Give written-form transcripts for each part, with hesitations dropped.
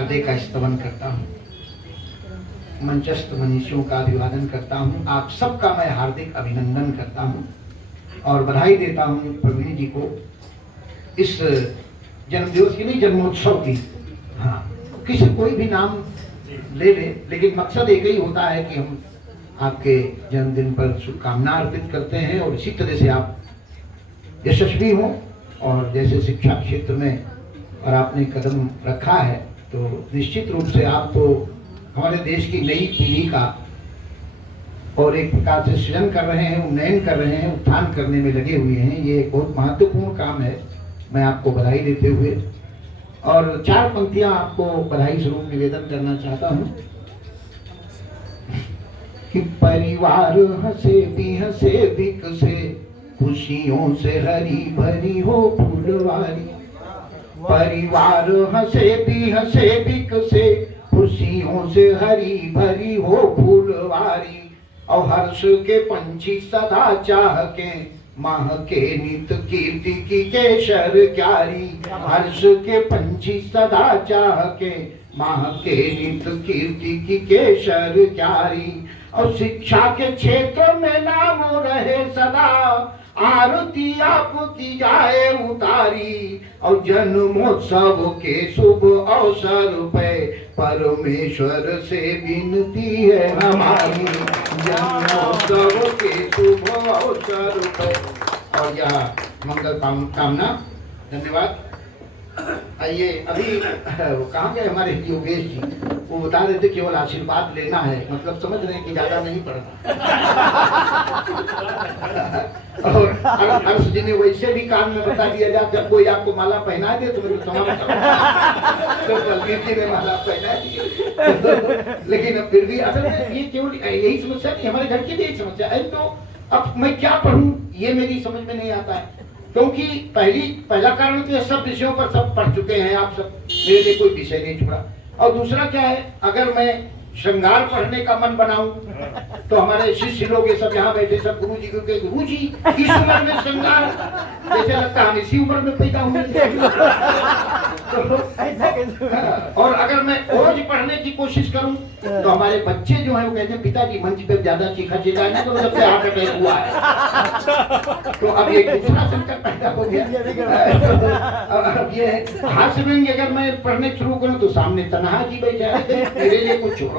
शारदे का स्तवन करता हूँ, मंचस्थ मनीषियों का अभिवादन करता हूँ। आप सबका मैं हार्दिक अभिनंदन करता हूँ और बधाई देता हूँ प्रवीण जी को इस जन्मदिवस की, नहीं जन्मोत्सव की। हाँ, किसी कोई भी नाम ले ले, लेकिन मकसद एक ही होता है कि हम आपके जन्मदिन पर शुभकामना अर्पित करते हैं और इसी तरह से आप यशस्वी हों। और जैसे शिक्षा क्षेत्र में और आपने कदम रखा है तो निश्चित रूप से आप तो हमारे देश की नई पीढ़ी का और एक प्रकार से सृजन कर रहे हैं, उन्नयन कर रहे हैं, उत्थान करने में लगे हुए हैं। ये एक बहुत महत्वपूर्ण काम है। मैं आपको बधाई देते हुए और 4 पंक्तियां आपको बधाई स्वरूप निवेदन करना चाहता हूँ कि परिवार हंसे भी हंसे बिकसे, खुशियों से हरी भरी हो फुलवारी। परिवार हंसे भी हंसे बिकसे, खुशियों से हरी भरी हो फुलवारी। और हर्ष के पंछी सदा चाह के, माह के नित कीर्ति की केशर क्यारी। हर्ष के पंछी सदा चाह के, माह के नित कीर्ति की केशर क्यारी। और शिक्षा के क्षेत्र में नाम रहे सदा, आरती आपकी जाए उतारी। और जन्मोत्सव के शुभ अवसर पे परमेश्वर से विनती है हमारी। जन्मोत्सव के शुभ अवसर पे और यह मंगल कामना। धन्यवाद। आइए, अभी वो कहाँ गए हमारे योगेश जी? वो बता रहे थे केवल आशीर्वाद लेना है, मतलब समझ रहे हैं कि ज्यादा नहीं पढ़ना। और हर्ष जी ने वैसे भी कान में बता दिया जाए, जब कोई आपको माला पहना दे तो मेरे समाप्त तो बलबीर जी ने माला पहना दी। लेकिन अब फिर भी असल में ये केवल यही समस्या नहीं, हमारे घर की भी यही समस्या है। तो अब मैं क्या पढ़ूं ये मेरी समझ में नहीं आता है, क्योंकि पहला कारण तो सब विषयों पर सब पढ़ चुके हैं आप सब, मेरे लिए कोई विषय नहीं छोड़ा। और दूसरा क्या है, अगर मैं श्रृंगार पढ़ने का मन बनाऊं तो हमारे शिष्य लोग ये सब यहाँ बैठे सब गुरु जी को कहे, गुरु जी इस उम्र में श्रृंगार, जैसे लगता हम इसी उम्र में पैदा हुए। और अगर मैं रोज पढ़ने की कोशिश करूं तो हमारे बच्चे जो है वो कहते हैं, पिताजी मंच पे ज्यादा चीखा चिल्लाए ना तो जब से हार्ट अटैक हुआ है। तो अब ये दूसरा संकट पैदा हो गया। अब ये हास्य व्यंग अगर मैं पढ़ने शुरू करूं तो सामने तनहा जी बैठे हैं, मेरे लिए कुछ छोड़ो।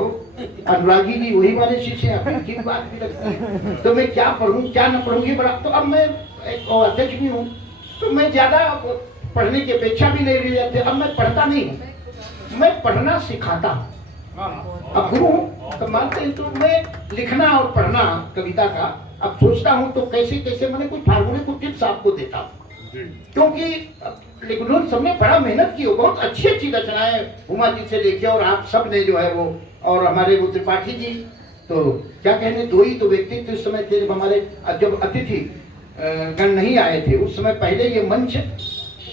अनुरागी जी वही वाले शिष्य हैं, की बात भी लगती है। तो मैं क्या पढ़ूं क्या न पढ़ूं ये बड़ा। तो अब मैं एक अध्यक्ष भी हूँ तो मैं ज्यादा पढ़ने की अपेक्षा भी नहीं रही जाती। अब मैं पढ़ता नहीं हूँ, मैं पढ़ना सिखाता हूँ। अब गुरु तो मानते हैं, तो मैं लिखना और पढ़ना कविता का अब सोचता हूँ तो कैसे कैसे मैंने कुछ फार्मूले कुछ टिप्स आपको देता हूँ, क्योंकि लेकिन सबने बड़ा मेहनत की हो, बहुत अच्छी अच्छी रचनाएं उमा जी से लेके और आप सब ने जो है वो, और हमारे वो त्रिपाठी जी तो क्या कहने, 2 ही तो व्यक्तित्व इस समय थे जब अतिथि गण नहीं आए थे उस समय। पहले ये मंच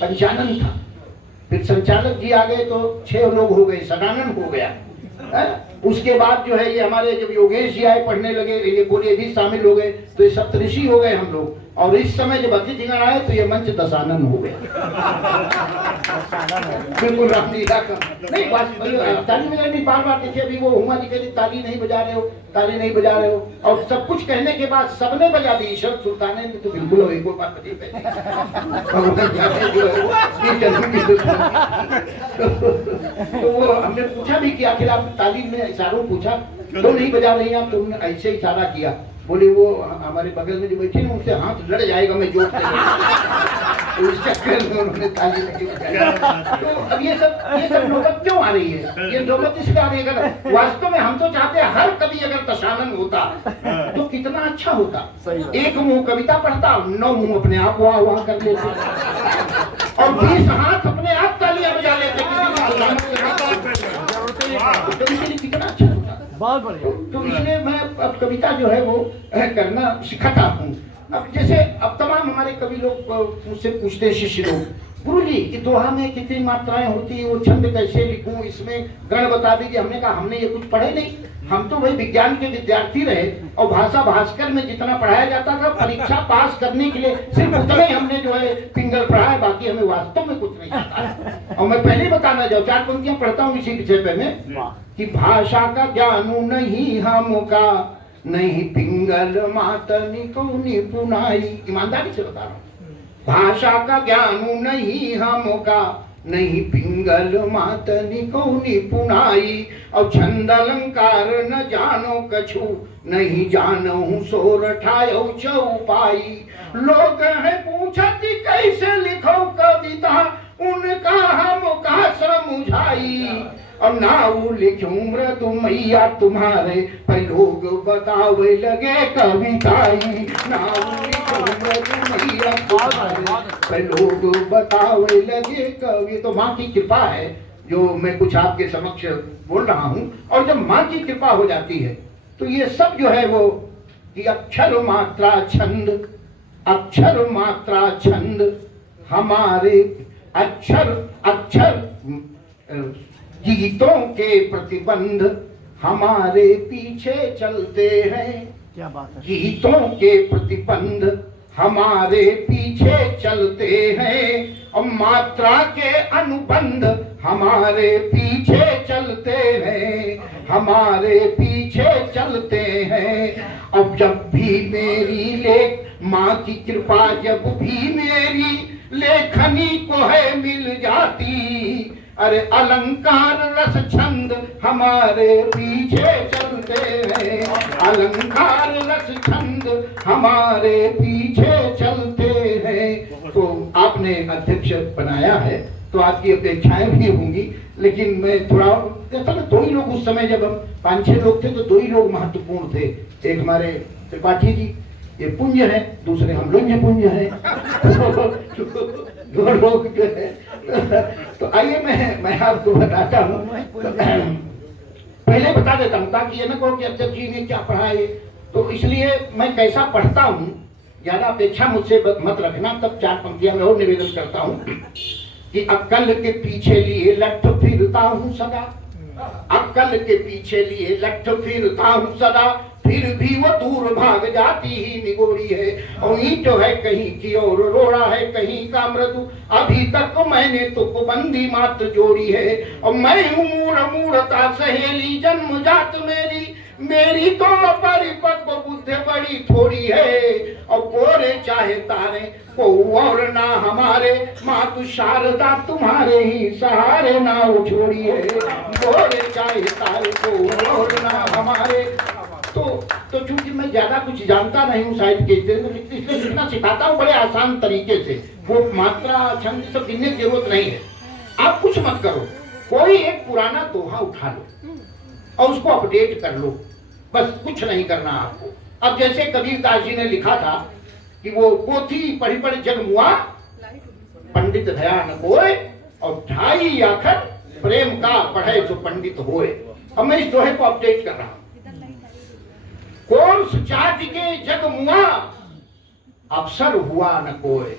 पंचानन था, फिर संचालक जी आ गए तो 6 लोग हो गए, सदानंद हो गया है? उसके बाद जो है ये हमारे जब योगेश जी आए पढ़ने लगे, ये बोले भी शामिल हो गए तो ये सप्तऋषि हो गए हम लोग। और इस समय जब अतिथिगण आए तो ये मंच दशानन हो गया। बिल्कुल रामलीला का नहीं, ताली बजा नहीं, बार देखिए अभी वो हुमा जी कहती ताली नहीं बजा रहे हो, ताली नहीं बजा रहे हो, और सब कुछ कहने के बाद सबने बजा दी। ईश्वर सुल्ताने ने तो बिल्कुल हो, एक बात बता तो वो हमने पूछा भी कि आखिर आप ताली में इशारों पूछा तो नहीं बजा रही आप, तो उन्होंने ऐसे इशारा किया। बोले वो हमारे बगल में जो बैठे ना उनसे हाथ लड़ जाएगा मैं जोर से। तो इस चक्कर में उन्होंने ताली नहीं बजाई। तो अब ये सब नौबत क्यों आ रही है? ये नौबत इसलिए आ रही है, अगर वास्तव में हम तो चाहते हैं हर कवि अगर दशानन होता तो कितना अच्छा होता। एक मुंह कविता पढ़ता, 9 मुंह अपने आप वाह वाह कर लेते और 20 हाथ अपने आप तालियां बजा लेते। कितना अच्छा होता, बहुत बढ़िया। तो इसलिए मैं अब कविता जो है वो करना सिखाता हूँ। अब जैसे अब तमाम हमारे कवि लोग मुझसे पूछते हैं, शिष्य लोग गुरु जी कि दोहा में कितनी मात्राएं होती है, वो छंद कैसे लिखूं, इसमें गण बता दीजिए। हमने कहा हमने ये कुछ पढ़े नहीं, हम तो वही विज्ञान के विद्यार्थी रहे और भाषा भास्कर में जितना पढ़ाया जाता था परीक्षा पास करने के लिए सिर्फ उतना ही हमने जो है पिंगल पढ़ा है, बाकी हमें वास्तव में कुछ नहीं आता है। और मैं पहले बताना चाहूँ, 4 पंक्तियां पढ़ता हूँ इसी विषय पे में कि भाषा का ज्ञान नहीं हमका, नहीं पिंगल मातनी को निपुणाई। ईमानदारी से बता रहा हूँ, भाषा का ज्ञान नहीं हमका, नहीं पिंगल मातनी को निपुणाई। और छंद अलंकार न जानो कछु, नहीं जानो सोर ठायो चौपाई। लोग है पूछत कैसे लिखो कविता, उनका हमका समझाई। और नाऊ लिखूं मृदु मैया तुम्हारे, पर लोग बतावे लगे कविताई। नाऊ लिखूं मृदु मैया तुम्हारे, पर लोग बतावे लगे कवि। तो माँ की कृपा है जो मैं कुछ आपके समक्ष बोल रहा हूँ। और जब माँ की कृपा हो जाती है तो ये सब जो है वो कि अक्षर मात्रा छंद, अक्षर मात्रा छंद हमारे, अक्षर अक्षर गीतों के प्रतिबंध हमारे पीछे चलते हैं। क्या बात है। गीतों के प्रतिबंध हमारे पीछे चलते हैं, और मात्रा के अनुबंध हमारे पीछे चलते हैं, हमारे पीछे चलते हैं। अब जब भी मेरी लेख माँ की कृपा, जब भी मेरी लेखनी को है मिल जाती, अरे अलंकार रस छंद हमारे पीछे चलते हैं, अलंकार रस छंद हमारे पीछे चलते हैं। तो आपने अध्यक्ष बनाया है तो आपकी अपेक्षाएं भी होंगी, लेकिन मैं थोड़ा जैसा ना, 2 ही लोग उस समय जब हम 5-6 लोग थे तो 2 ही लोग महत्वपूर्ण थे। एक हमारे त्रिपाठी जी, ये पुंज है, दूसरे हम लोग ये पुंज है। 2 लोग जो है। तो आइए मैं आपको बताता हूँ। पहले बता देता हूँ ताकि ये ना कहो कि अध्यक्ष जी ने क्या पढ़ा है। तो इसलिए मैं कैसा पढ़ता हूँ, ज्यादा अपेक्षा मुझसे मत रखना। तब 4 पंक्तियां मैं और निवेदन करता हूँ कि अक्कल के पीछे लिए लठ फिरता हूँ सदा, अक्कल के पीछे लिए लठ फिरता हूँ सदा, फिर भी वो दूर भाग जाती ही निगोरी है। और ईंट है कहीं की और रोड़ा है कहीं का मृदु, अभी तक मैंने तो बंदी मात्र जोड़ी है। और मैं हूँ मूढ़ मूढ़ता सहेली जन्म जात मेरी, मेरी तो परिपक्व बुद्धि बड़ी थोड़ी है। और गोरे चाहे तारे को और ना हमारे, माँ तू शारदा तुम्हारे ही सहारे ना छोड़ी है। गोरे चाहे तारे को और ना हमारे। तो चूंकि मैं ज्यादा कुछ जानता नहीं हूँ साहित्य के, इसलिए लिखना सिखाता हूँ बड़े आसान तरीके से। वो मात्रा छंद सब गिनने की जरूरत नहीं है। आप कुछ मत करो, कोई एक पुराना दोहा उठा लो और उसको अपडेट कर लो, बस कुछ नहीं करना आपको। अब जैसे कबीरदास जी ने लिखा था कि वो पोथी पढ़ी पढ़ जग मुआ, पंडित भया न कोय, और 2.5 आखर प्रेम का पढ़े जो पंडित होए। अब मैं इस दोहे को अपडेट कर रहा हूँ। कोर्स चाट के जग मुआ, अवसर हुआ न कोय।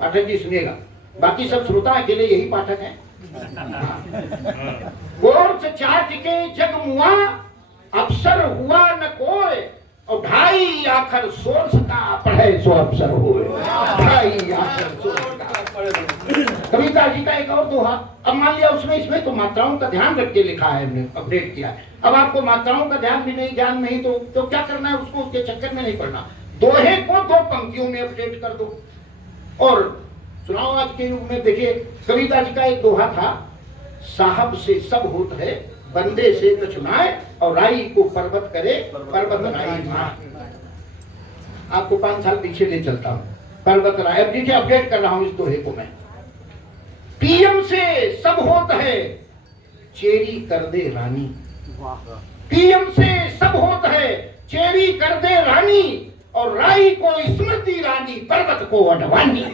पाठक जी सुनिएगा, बाकी सब श्रोता के लिए यही पाठक है। कोर्स चाट के जग मुआ, अवसर हुआ न कोय, और 2.5 आखर सोर्स का पढ़े सो अवसर हुए। 2.5 आखर सोर्स का। कविता जी का एक और दोहा, अब मान लिया उसमें इसमें तो मात्राओं का ध्यान रख के लिखा है, हमने अपडेट किया है। अब आपको मात्राओं का ध्यान भी नहीं, ज्ञान नहीं, तो क्या करना है, उसको उसके चक्कर में नहीं पड़ना। दोहे को 2 पंक्तियों में अपडेट कर दो और सुनाओ। आज के युग में देखिए, कविता जी का एक दोहा था, साहब से सब होत है, बंदे से न चुनाए, और राई को पर्वत करे, पर्वत राई माए। आपको 5 साल पीछे ले चलता हूँ। पर्वत राय, अब देखिए अपडेट कर रहा हूँ इस दोहे को मैं। पीएम से सब होत है, चेरी कर दे रानी। पीएम से सब होत है, चेरी कर दे रानी, और राई को स्मृति रानी, पर्वत को अडवानी।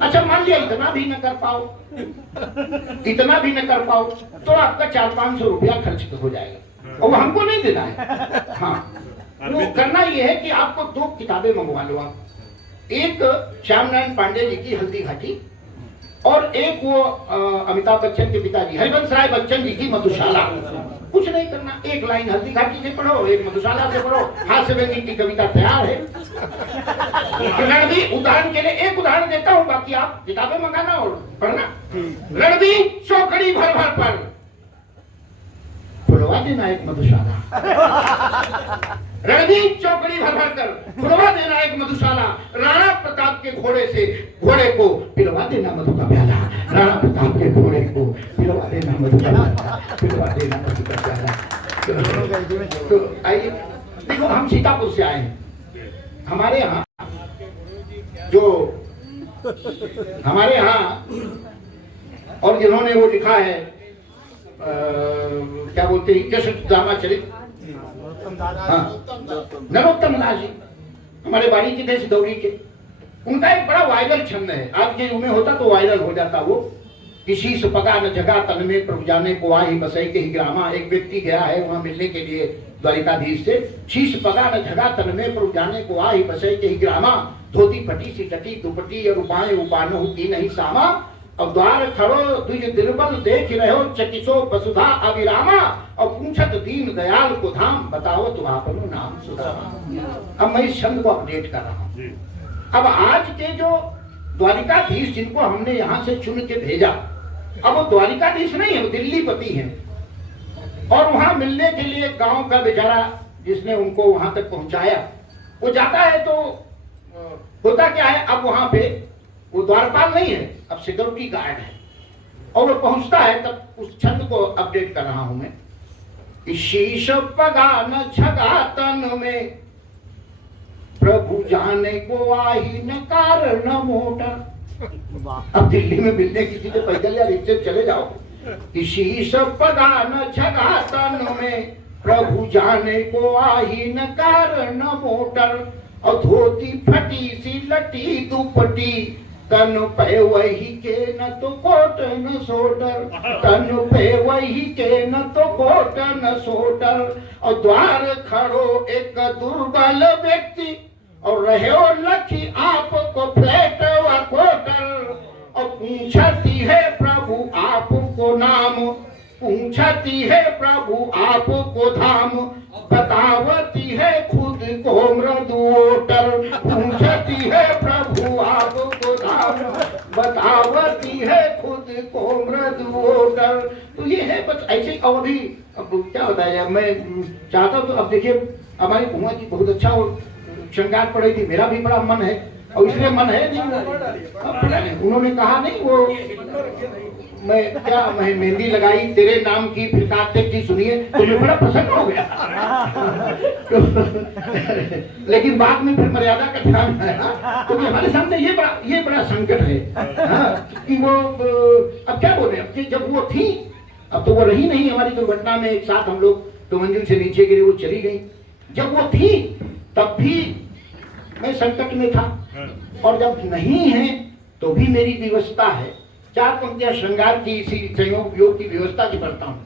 अच्छा मान लिया इतना भी न कर पाओ, इतना भी न कर पाओ तो आपका 400-500 रुपया खर्च हो जाएगा। और वो हमको नहीं देना है। हाँ, वो करना ये है कि आपको 2 किताबें मंगवा लो आप, एक श्याम नारायण पांडे जी की हल्दी घाटी और एक वो अमिताभ बच्चन के पिताजी हरिवंश राय बच्चन जी की मधुशाला। कुछ नहीं करना, एक लाइन हल्दी घाटी से पढ़ो, एक मधुशाला से पढ़ो, हास्य व्यंग्य की कविता तैयार है। रणबीर, उदाहरण के लिए एक उदाहरण देता हूँ, बाकी आप किताबें मंगाना और पढ़ना। रणबीर चौकड़ी भर भर पर खुलवा देना एक मधुशाला, रणबीर चौकड़ी भर भर कर खुलवा देना एक मधुशाला, राणा प्रताप के घोड़े को पिलवा देना मधु का प्याला, राणा प्रताप के घोड़े को पिलवा देना मधु का प्याला, पिलवा देना मधु का प्याला। तो आइए देखो, हम सीतापुर से आए हैं। हमारे यहाँ और जिन्होंने वो लिखा है क्या बोलते हैं, कृष्ण ड्रामा चरित, नरोत्तम दास जी, हमारे बाड़ी के थे सिदौरी के। उनका एक बड़ा वायरल छंद है, आज के युग में होता तो वायरल हो जाता वो, कि शीश पगा न जगा तन में प्रभु जाने को आही बसई के ही ग्रामा। एक व्यक्ति गया है वहां मिलने के लिए द्वारिकाधीश से, शीश पगा न जगा तन में प्रभु जाने को आही बसई के ही ग्रामा, धोती फटी सी टटी दुपटी और उपाय उपानो की नहीं सामा, और द्वार खड़ो तुझ दिलबल देख रहो चकिसो वसुधा अविरामा, और पूछत दीन दयाल को धाम बताओ तो आपनो नाम सुदामा। अब मैं इस छंद को अपडेट कर रहा हूँ। अब आज के जो द्वारिकाधीश जिनको हमने यहाँ से चुन के भेजा, अब वो द्वारिकाधीश नहीं है, वो दिल्लीपति है। और वहां मिलने के लिए गांव का बेचारा जिसने उनको वहां तक पहुंचाया, वो जाता है तो होता क्या है, अब वहां पे वो द्वारपाल नहीं है, अब सिक्योरिटी गार्ड है। और वो पहुंचता है तब उस छंद को अपडेट कर रहा हूं मैं। शीश पगा न छगा तन में प्रभु जाने को आही न कारण मोटर। अब दिल्ली में मिलने किसी से पैदल या रिक्शे चले जाओ, शीश पगा न छगा तन में प्रभु जाने को आही न कारण मोटर, और धोती फटी सी लटी दुपटी तन पे वही के न तो कोट न सोटर, तन पे वही के न तो कोट न सोटर, और द्वार खड़ो एक दुर्बल व्यक्ति और रहे लखी आपको फ्लैट व क्वार्टर, और पूछती है प्रभु आपको नाम, पूछती है प्रभु आपको धाम, बतावती है खुद को मृदुओटर, पूछती है प्रभु आपको धाम, बतावती है खुद को मृदुओटर। तो ये है बस ऐसे। और भी अब क्या होता है, मैं चाहता हूँ तो अब देखिए हमारी बुआ जी बहुत अच्छा श्रृंगार पढ़ी थी, मेरा भी बड़ा मन है, और इसलिए मन है नहीं, उन्होंने कहा नहीं वो मैं मेहंदी लगाई तेरे नाम की फिर कार्तिक की सुनिए, तो मैं बड़ा प्रसन्न हो गया। लेकिन बाद में फिर मर्यादा का ध्यान आया, तो हमारे सामने ये बड़ा संकट है कि वो अब क्या बोले, अब जब वो थी, अब तो वो रही नहीं, हमारी दुर्घटना में एक साथ हम लोग तो मंजिल से नीचे गिरे, वो चली गई। जब वो थी तब भी मैं संकट में था, और जब नहीं है तो भी मेरी व्यवस्था है। 4 पंक्तियां श्रृंगार की इसी संयोग योग की व्यवस्था की पढ़ता हूं।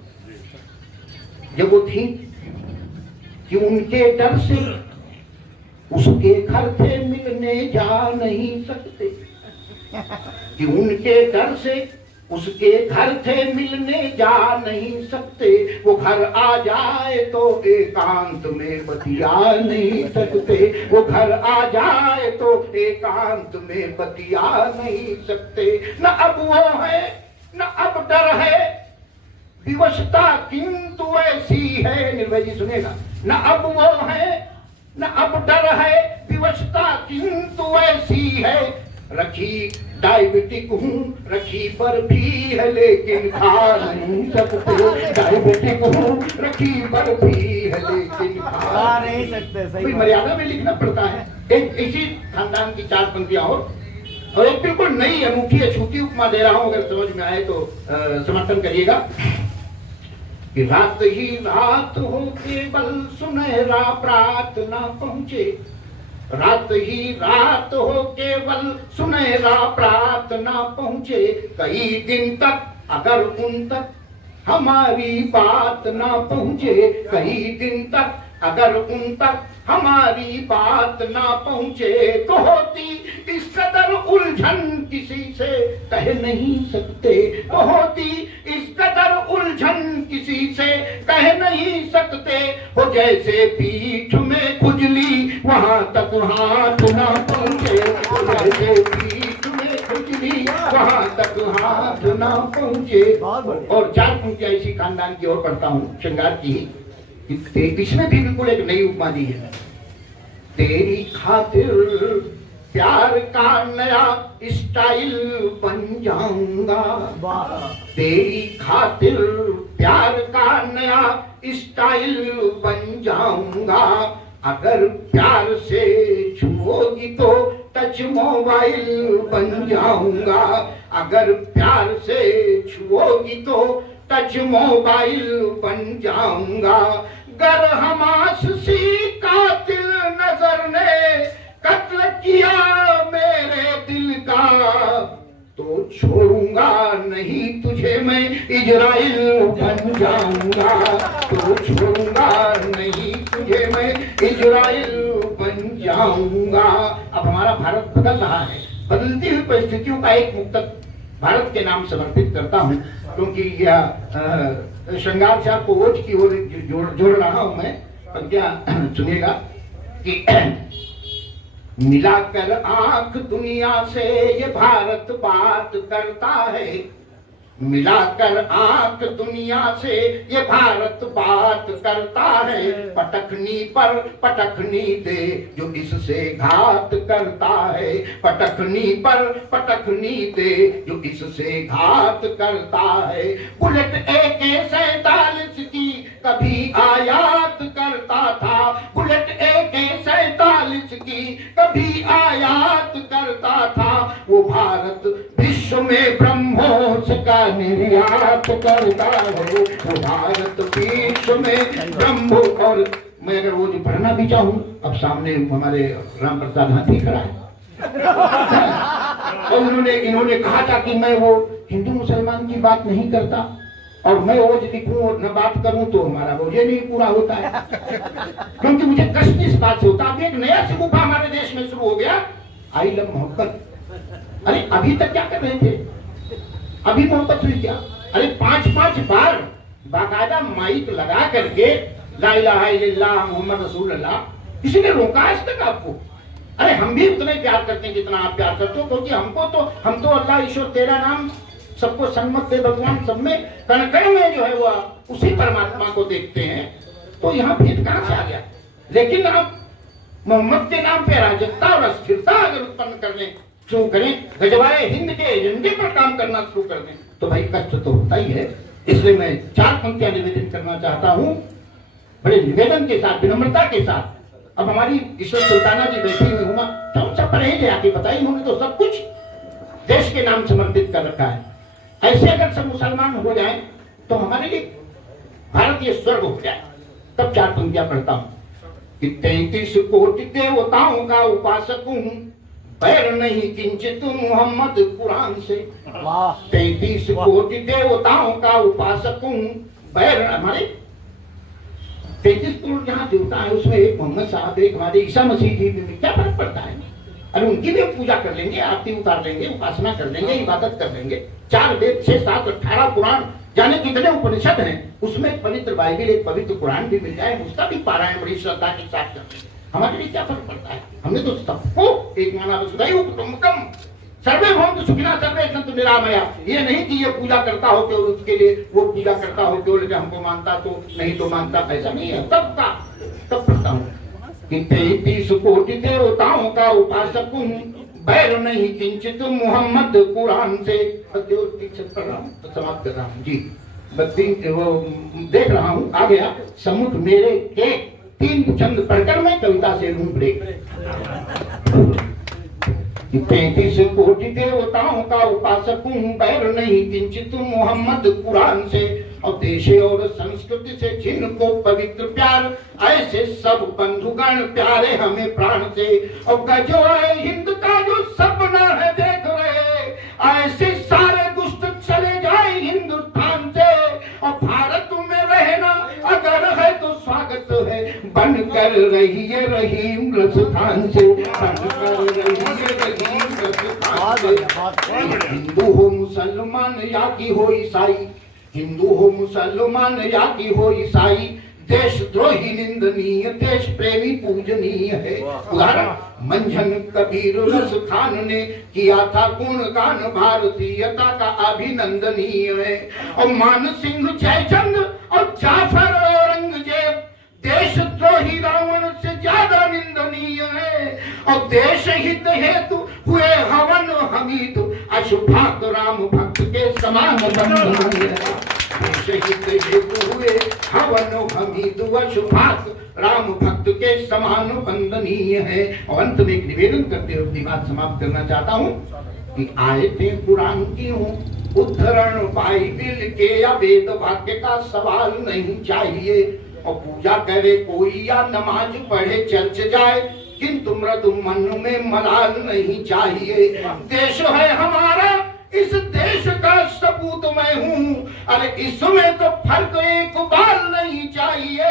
जब वो थी कि उनके डर से उसके घर थे मिलने जा नहीं सकते, कि उनके डर से उसके घर थे मिलने जा नहीं सकते, वो घर आ जाए तो एकांत में बतिया नहीं सकते, वो घर आ जाए तो एकांत में बतिया नहीं सकते। न अब वो है न अब डर है, विवशता किंतु ऐसी है, निर्भय जी सुनेगा, न अब वो है न अब डर है, विवशता किंतु ऐसी है, रखी डायबिटिक हूँ रखी बर्फी है लेकिन खा नहीं सकते, डायबिटिक हूँ रखी बर्फी है लेकिन खा नहीं सकते। सही मर्यादा में लिखना पड़ता है। एक इसी खानदान की 4 पंक्तियां और एक बिल्कुल नई अनूठी अछूती उपमा दे रहा हूँ, अगर समझ में आए तो समर्थन करिएगा। कि रात ही रात हो केवल सुनहरा प्रार्थना पहुँचे, रात ही रात हो केवल सुनहरा प्रार्थना पहुँचे, कई दिन तक अगर उन तक हमारी बात ना पहुंचे कई दिन तक, अगर उन तक हमारी बात ना पहुंचे तो होती इस कदर उलझन किसी से कह नहीं सकते, तो होती इस कदर उलझन किसी से कह नहीं सकते। हो जैसे पीठ में खुजली वहां तक हाथ ना पहुंचे, हो जैसे पीठ में खुजली वहां तक हाथ ना पहुंचे। और 4 पंक्तियां इसी खानदान की ओर पढ़ता हूँ, श्रृंगार की। इसमें भी बिल्कुल एक नई उपमा दी है। तेरी खातिर प्यार का नया स्टाइल बन जाऊंगा, तेरी खातिर प्यार का नया स्टाइल बन जाऊंगा। अगर प्यार से छुओगी तो टच मोबाइल बन जाऊंगा, अगर प्यार से छुओगी तो टच मोबाइल बन जाऊंगा। गर हमास सी कातिल नजर ने कत्ल किया मेरे दिल का, तो छोड़ूंगा नहीं तुझे मैं इजराइल बन जाऊंगा, तो छोड़ूंगा नहीं तुझे मैं इजराइल बन जाऊंगा। अब हमारा भारत बदल रहा है, बदलती हुई परिस्थितियों का एक मुक्तक भारत के नाम समर्पित करता हूँ, क्योंकि यह श्रृंगार साहब को ओज की ओर जोड़ रहा हूं मैं। अब क्या सुनिएगा कि मिलाकर आंख दुनिया से ये भारत बात करता है, मिलाकर आंख दुनिया से ये भारत बात करता है। पटखनी पर पटखनी दे जो इससे घात करता है, पटखनी पर पटखनी दे जो इससे घात करता है। बुलेट AK-47 की कभी आयात करता था, बुलेट AK-47 की कभी आयात करता था। वो भारत विश्व में ब्रह्मोस का निर्यात करता है, वो भारत विश्व में ब्रह्मो। और मैं अगर वो जो पढ़ना भी चाहूं, अब सामने हमारे राम प्रसाद हाथी खड़ा है और इन्होंने कहा था कि मैं वो हिंदू मुसलमान की बात नहीं करता, और मैं वो लिखूं और न बात करूं तो हमारा वो ये नहीं पूरा होता है, क्योंकि मुझे कष्ट इस बात से होता। अब एक नया शिगुफा हमारे देश में शुरू हो गया, आई लव मोहब्बत। अरे अभी तक क्या कर रहे थे, अभी मोहब्बत हुई क्या? अरे 5-5 बार बाकायदा माइक लगा करके ला इलाहा इल्लल्लाह मोहम्मद रसूलुल्लाह, किसी ने रोका आज तक आपको? अरे हम भी उतना ही प्यार करते हैं जितना आप प्यार करते हो, क्योंकि हम तो अल्लाह ईश्वर तेरा नाम सबको सन्मत दे भगवान, सब में कण कण में जो है वो उसी परमात्मा को देखते हैं। तो यहाँ भेद कहां से आ गया? लेकिन आप मोहम्मद के नाम पे अराजकता और अस्थिरता अगर उत्पन्न करने शुरू करें, गजवाए हिंद के एजेंडे पर काम करना शुरू कर दें, तो भाई कष्ट तो होता ही है। इसलिए मैं 4 पंक्तियां निवेदन करना चाहता हूं, बड़े निवेदन के साथ, विनम्रता के साथ। अब हमारी ईश्वर सुल्ताना जी बैठी हुई हुआ, कौन सा परहेज है आके बताइए। उन्होंने तो सब कुछ देश के नाम समर्पित कर रखा है। ऐसे अगर सब मुसलमान हो जाए तो हमारे लिए भारत ये स्वर्ग हो जाए। तब 4 पंक्तियां पढ़ता हूं कि 33 कोटि देवताओं का उपासक हूं, बैर नहीं किंचित मोहम्मद कुरान से। 33 कोटि देवताओं का उपासक हूं, बैर हमारे 33 करोड़ जहाँ देवता है उसमें एक मोहम्मद साहब, एक हमारे ईसा मसीह जी में क्या फर्क पड़ता है? अरे उनकी भी पूजा कर लेंगे, आरती उतार लेंगे, उपासना कर लेंगे, इबादत कर लेंगे। 4 वेद 6, 7, 18 पुराण, जाने कितने उपनिषद हैं, उसमें एक पवित्र बाइबिल, एक पवित्र कुरान भी मिल जाए, उसका भी पारायण बड़ी श्रद्धा के साथ करते हैं। हमारे लिए क्या फर्क पड़ता है? हमने तो सबको एक माना, वसुधैव कुटुंबकम सर्वे भवन्तु सुखिनः सर्वे सन्तु निरामया। ये नहीं कि ये पूजा करता हो केवल उसके लिए, वो पूजा करता हो केवल हमको मानता तो नहीं तो मानता, ऐसा नहीं है। सबका तब पढ़ता हूँ कि 33 कोटि देवताओं का उपासक हूँ, बैर नहीं किंचित मोहम्मद कुरान से। पढ़ रहा हूँ तो समाप्त कर रहा हूँ जी। वो देख रहा हूँ आ गया समुद्र मेरे के 3 छंद पढ़कर मैं कविता से लूं ब्रेक। 33 कोटि देवताओं का उपासक हूँ, बैर नहीं किंचित मोहम्मद कुरान से। और देश और संस्कृति से जिनको पवित्र प्यार, ऐसे सब बंधुगण प्यारे हमें प्राण से। और गजवाए हिंद का जो सपना है देख रहे, ऐसे सारे दुष्ट चले जाए हिंदुस्तान से। और कर रहिए रहीम रसखान से, तंग कर रहिए रहीम रसखान से। हिंदू हो मुसलमान या की हो ईसाई, हिंदू हो मुसलमान या की हो ईसाई, देशद्रोही निंदनीय, देश प्रेमी पूजनीय है। उदाहरण, मंझन कबीर रस खान ने किया था गुणगान, भारतीयता का अभिनंदनीय है। और मान सिंह जयचंद और जाफर औरंगजेब देशद्रोही रावण से ज्यादा निंदनीय है। और देश हित हेतु हुए हवन हमीद, अशुभाक राम भक्त के समान बंधनीय है। देश हित हेतु हुए हवन हमीद, अशुभाक राम भक्त के समान वंदनीय है। और अंत में एक निवेदन करते हुए अपनी बात समाप्त करना चाहता हूँ कि आयतें कुरान की हूँ, उद्धरण बाइबिल के या वेद वाक्य का सवाल नहीं चाहिए। और पूजा करे कोई या नमाज पढ़े चर्च जाए, किंतु मृदु मन में मलाल नहीं चाहिए। देश है हमारा, इस देश का सपूत मैं हूँ, अरे इसमें तो फर्क एक बाल नहीं चाहिए।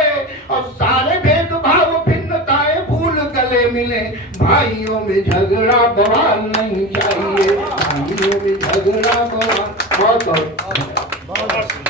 और सारे भेदभाव भिन्नताएं भूल गले मिले, भाइयों में झगड़ा बवाल नहीं चाहिए, भाइयों में झगड़ा बवाल। बहुत